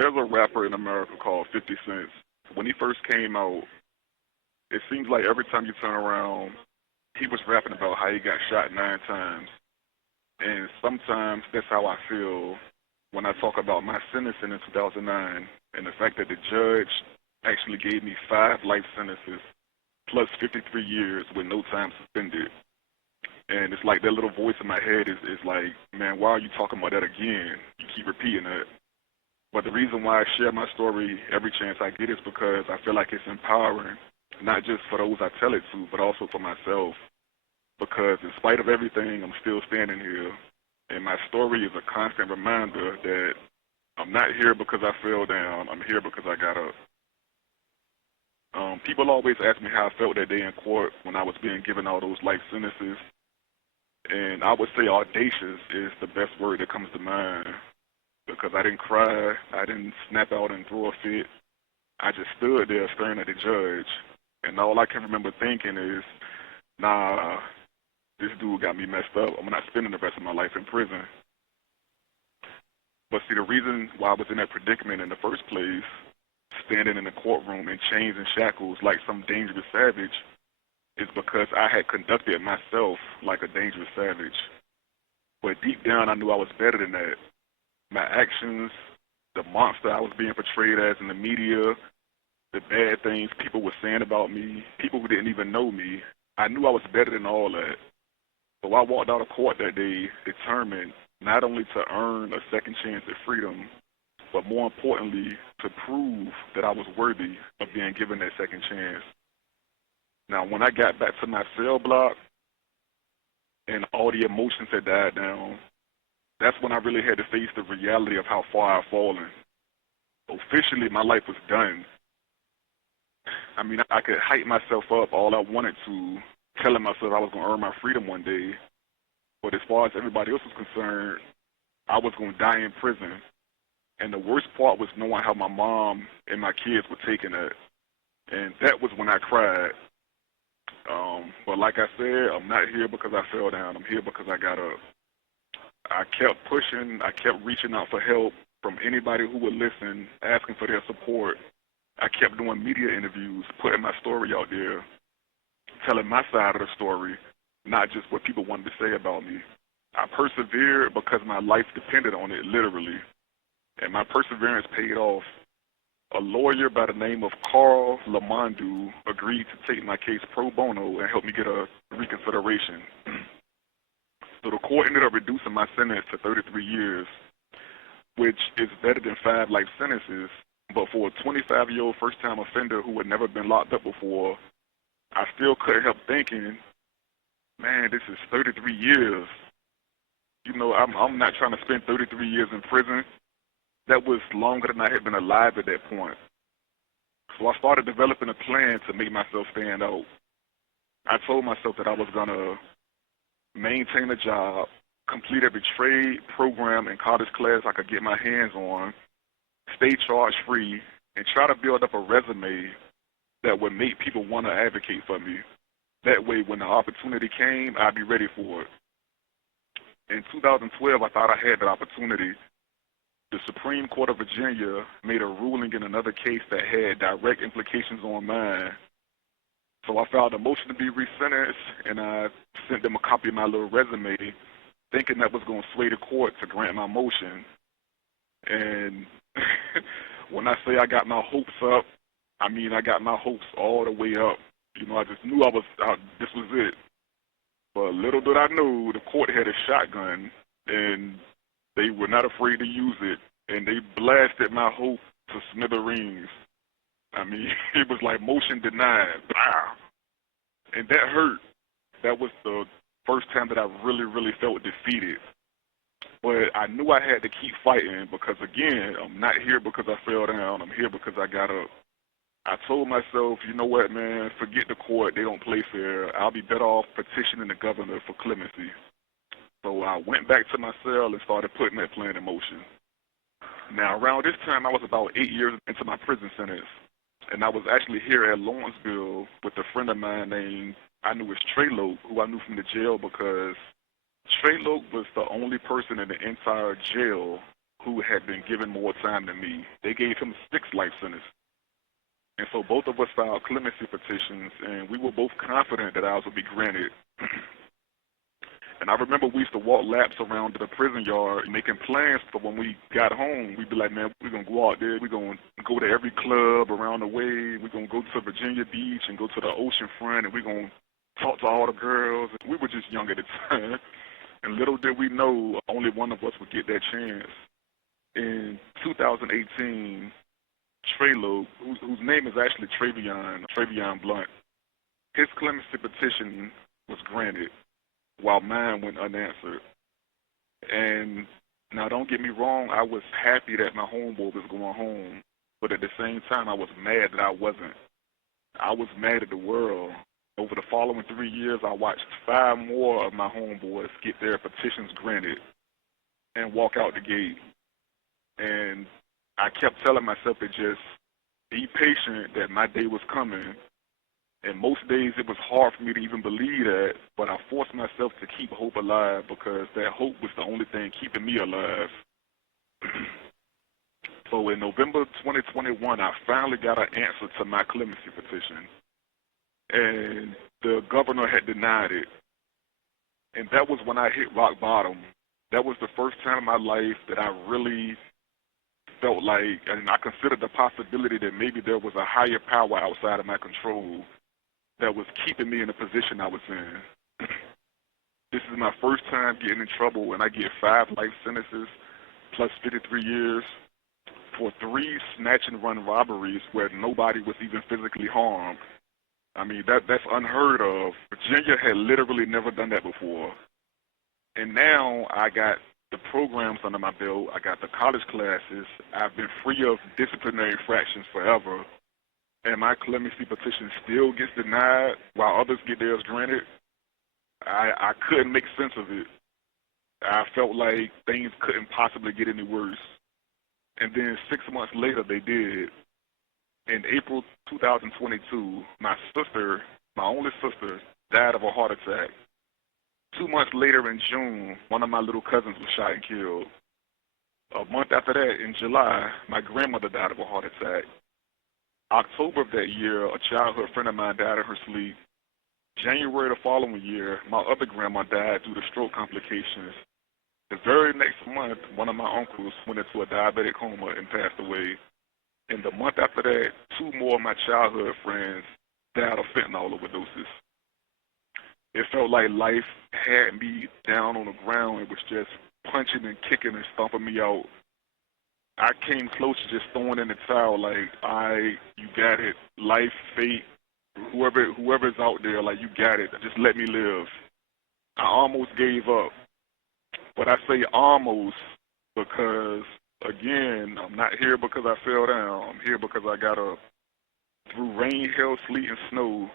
there's a rapper in America called 50 Cent. When he first came out, it seems like every time you turn around, he was rapping about how he got shot 9 times. And sometimes that's how I feel when I talk about my sentencing in 2009 and the fact that the judge actually gave me 5 life sentences plus 53 years with no time suspended. And it's like that little voice in my head is like, man, why are you talking about that again? You keep repeating that. But the reason why I share my story every chance I get is because I feel like it's empowering, not just for those I tell it to, but also for myself. Because in spite of everything, I'm still standing here. And my story is a constant reminder that I'm not here because I fell down. I'm here because I got up. People always ask me how I felt that day in court when I was being given all those life sentences. And I would say audacious is the best word that comes to mind. Because I didn't cry, I didn't snap out and throw a fit. I just stood there staring at the judge. And all I can remember thinking is, nah, this dude got me messed up. I'm not spending the rest of my life in prison. But see, the reason why I was in that predicament in the first place, standing in the courtroom in chains and shackles like some dangerous savage, is because I had conducted myself like a dangerous savage. But deep down, I knew I was better than that. My actions, the monster I was being portrayed as in the media, the bad things people were saying about me, people who didn't even know me, I knew I was better than all that. So I walked out of court that day determined not only to earn a second chance at freedom, but more importantly, to prove that I was worthy of being given that second chance. Now, when I got back to my cell block and all the emotions had died down, that's when I really had to face the reality of how far I've fallen. Officially, my life was done. I mean, I could hype myself up all I wanted to, telling myself I was going to earn my freedom one day. But as far as everybody else was concerned, I was going to die in prison. And the worst part was knowing how my mom and my kids were taking it. And that was when I cried. But like I said, I'm not here because I fell down. I'm here because I got up. I kept pushing. I kept reaching out for help from anybody who would listen, asking for their support. I kept doing media interviews, putting my story out there, telling my side of the story, not just what people wanted to say about me. I persevered because my life depended on it, literally. And my perseverance paid off. A lawyer by the name of Carl Lamondu agreed to take my case pro bono and help me get a reconsideration. So the court ended up reducing my sentence to 33 years, which is better than 5 life sentences. But for a 25-year-old first-time offender who had never been locked up before, I still couldn't help thinking, man, this is 33 years. You know, I'm not trying to spend 33 years in prison. That was longer than I had been alive at that point. So I started developing a plan to make myself stand out. I told myself that I was going to maintain a job, complete every trade, program, and college class I could get my hands on, stay charge-free, and try to build up a resume that would make people want to advocate for me. That way, when the opportunity came, I'd be ready for it. In 2012, I thought I had that opportunity. The Supreme Court of Virginia made a ruling in another case that had direct implications on mine. So I filed a motion to be resentenced, and I sent them a copy of my little resume, thinking that was going to sway the court to grant my motion. And when I say I got my hopes up, I mean I got my hopes all the way up. You know, I just knew this was it. But little did I know, the court had a shotgun, and they were not afraid to use it, and they blasted my hope to smithereens. I mean, it was like motion denied. Blah. And that hurt. That was the first time that I really, really felt defeated. But I knew I had to keep fighting because, again, I'm not here because I fell down. I'm here because I got up. I told myself, you know what, man, forget the court. They don't play fair. I'll be better off petitioning the governor for clemency. So I went back to my cell and started putting that plan in motion. Now, around this time, I was about 8 years into my prison sentence. And I was actually here at Lawrenceville with a friend of mine named, I knew as Trey Loke, who I knew from the jail because Trey Loke was the only person in the entire jail who had been given more time than me. They gave him 6 life sentences. And so both of us filed clemency petitions, and we were both confident that ours would be granted. And I remember we used to walk laps around the prison yard making plans for when we got home. We'd be like, man, we're going to go out there. We're going to go to every club around the way. We're going to go to Virginia Beach and go to the ocean front, and we're going to talk to all the girls. We were just young at the time. And little did we know only one of us would get that chance. In 2018, Trelo, whose name is actually Travion Blunt, his clemency petition was granted while mine went unanswered. And now don't get me wrong, I was happy that my homeboy was going home, but at the same time I was mad that I wasn't. I was mad at the world. Over the following 3 years, I watched 5 more of my homeboys get their petitions granted and walk out the gate. And I kept telling myself to just be patient, that my day was coming. And most days it was hard for me to even believe that, but I forced myself to keep hope alive because that hope was the only thing keeping me alive. So in November 2021, I finally got an answer to my clemency petition. And the governor had denied it. And that was when I hit rock bottom. That was the first time in my life that I really felt like, and I considered the possibility that maybe there was a higher power outside of my control that was keeping me in the position I was in. This is my first time getting in trouble, and I get 5 life sentences plus 53 years for 3 snatch and run robberies where nobody was even physically harmed. I mean, that's unheard of. Virginia had literally never done that before. And now I got the programs under my belt. I got the college classes. I've been free of disciplinary infractions forever. And my clemency petition still gets denied while others get theirs granted. I couldn't make sense of it. I felt like things couldn't possibly get any worse. And then 6 months later, they did. In April 2022, my sister, my only sister, died of a heart attack. 2 months later in June, one of my little cousins was shot and killed. A month after that, in July, my grandmother died of a heart attack. October of that year, a childhood friend of mine died in her sleep. January the following year, my other grandma died due to stroke complications. The very next month, one of my uncles went into a diabetic coma and passed away. And the month after that, 2 more of my childhood friends died of fentanyl overdoses. It felt like life had me down on the ground. It was just punching and kicking and stomping me out. I came close to just throwing in the towel, like, you got it. Life, fate, whoever's out there, like, you got it. Just let me live. I almost gave up. But I say almost because, again, I'm not here because I fell down. I'm here because I got up. Through rain, hail, sleet, and snow,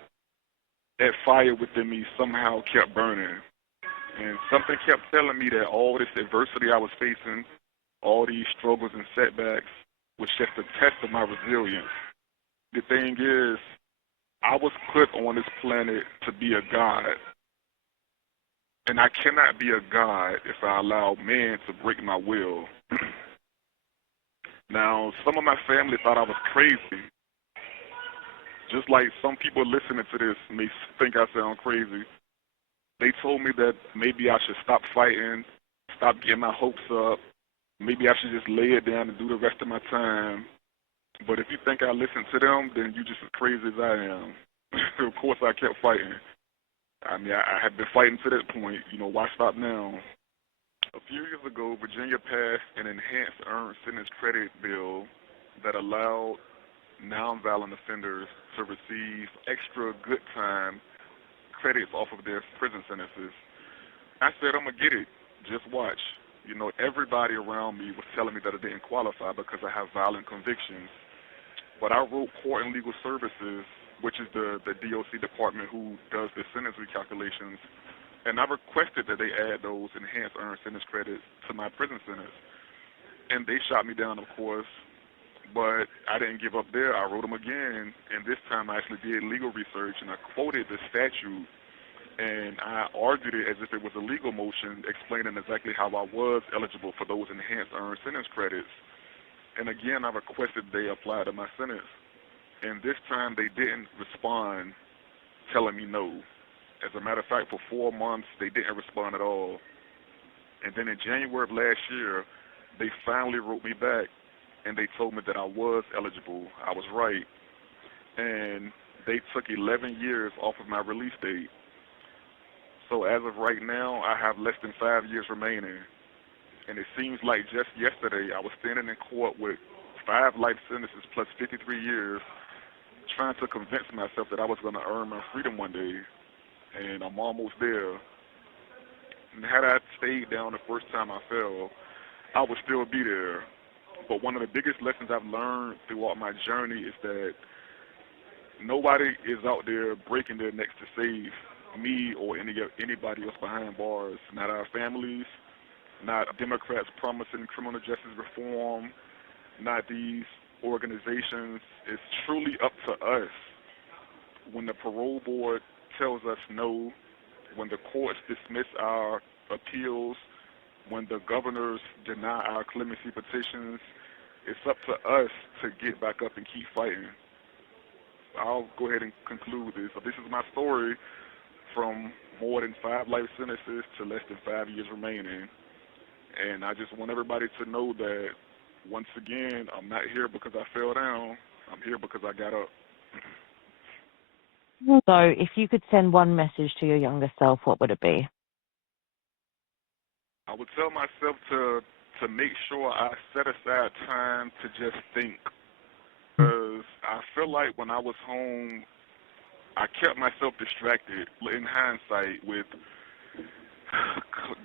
that fire within me somehow kept burning. And something kept telling me that all this adversity I was facing, all these struggles and setbacks, was just a test of my resilience. The thing is, I was put on this planet to be a god. And I cannot be a god if I allow man to break my will. Now, some of my family thought I was crazy. Just like some people listening to this may think I sound crazy. They told me that maybe I should stop fighting, stop getting my hopes up. Maybe I should just lay it down and do the rest of my time. But if you think I listen to them, then you're just as crazy as I am. Of course, I kept fighting. I mean, I had been fighting to that point. Why stop now? A few years ago, Virginia passed an enhanced earned sentence credit bill that allowed nonviolent offenders to receive extra good time credits off of their prison sentences. I said, I'm going to get it. Just watch. Everybody around me was telling me that I didn't qualify because I have violent convictions. But I wrote Court and Legal Services, which is the DOC department who does the sentence recalculations, and I requested that they add those enhanced earned sentence credits to my prison sentence. And they shot me down, of course, but I didn't give up there. I wrote them again, and this time I actually did legal research, and I quoted the statute and I argued it as if it was a legal motion, explaining exactly how I was eligible for those enhanced earned sentence credits. And again, I requested they apply to my sentence. And this time they didn't respond telling me no. As a matter of fact, for 4 months, they didn't respond at all. And then in January of last year, they finally wrote me back, and they told me that I was eligible. I was right. And they took 11 years off of my release date. So as of right now, I have less than 5 years remaining. And it seems like just yesterday, I was standing in court with 5 life sentences plus 53 years, trying to convince myself that I was going to earn my freedom one day. And I'm almost there. And had I stayed down the first time I fell, I would still be there. But one of the biggest lessons I've learned throughout my journey is that nobody is out there breaking their necks to save me or anybody else behind bars. Not our families, not Democrats promising criminal justice reform, not these organizations. It's truly up to us. When the parole board tells us no, when the courts dismiss our appeals, when the governors deny our clemency petitions, it's up to us to get back up and keep fighting. I'll go ahead and conclude this. So this is my story from more than 5 life sentences to less than 5 years remaining. And I just want everybody to know that, once again, I'm not here because I fell down. I'm here because I got up. So if you could send one message to your younger self, what would it be? I would tell myself to make sure I set aside time to just think. Because I feel like when I was home, I kept myself distracted, in hindsight, with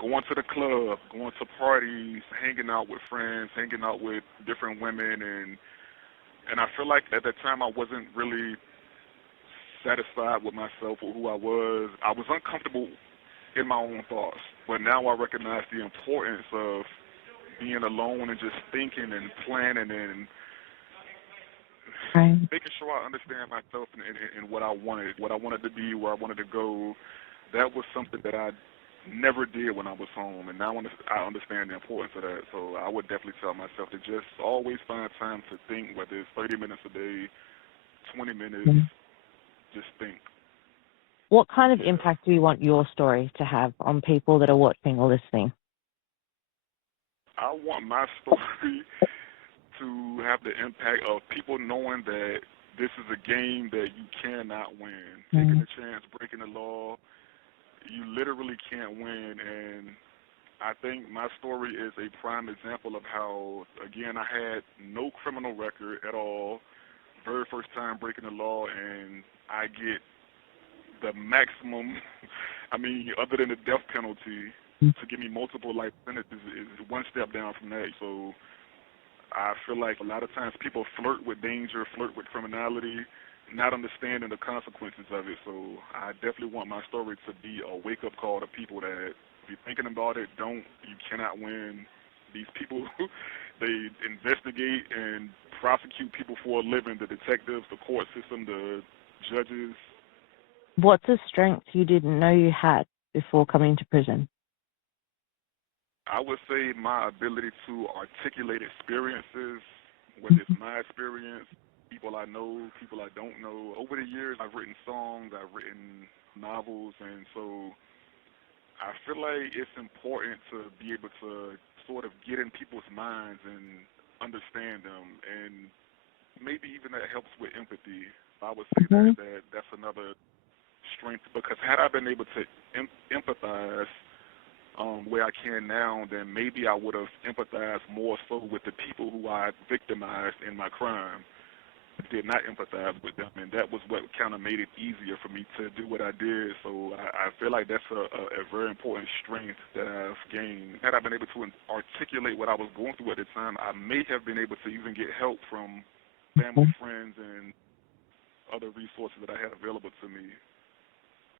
going to the club, going to parties, hanging out with friends, hanging out with different women, and I feel like at that time I wasn't really satisfied with myself or who I was. I was uncomfortable in my own thoughts, but now I recognize the importance of being alone and just thinking and planning and making sure I understand myself and what I wanted to be, where I wanted to go. That was something that I never did when I was home, and now I understand the importance of that. So I would definitely tell myself to just always find time to think, whether it's 30 minutes a day, 20 minutes, just think. What kind of impact do you want your story to have on people that are watching or listening? I want my story to have the impact of people knowing that this is a game that you cannot win. Taking a chance, breaking the law, you literally can't win. And I think my story is a prime example of how, again, I had no criminal record at all, very first time breaking the law, and I get the maximum, other than the death penalty, to give me multiple life sentences is one step down from that. So I feel like a lot of times people flirt with danger, flirt with criminality, not understanding the consequences of it. So I definitely want my story to be a wake-up call to people that, if you're thinking about it, you cannot win. These people, they investigate and prosecute people for a living, the detectives, the court system, the judges. What's a strength you didn't know you had before coming to prison? I would say my ability to articulate experiences, whether it's my experience, people I know, people I don't know. Over the years, I've written songs, I've written novels, and so I feel like it's important to be able to sort of get in people's minds and understand them, and maybe even that helps with empathy. I would say that's another strength, because had I been able to empathize where I can now, then maybe I would have empathized more so with the people who I victimized in my crime. I did not empathize with them, and that was what kind of made it easier for me to do what I did. So I feel like that's a very important strength that I've gained. Had I been able to articulate what I was going through at the time, I may have been able to even get help from family, friends, and other resources that I had available to me.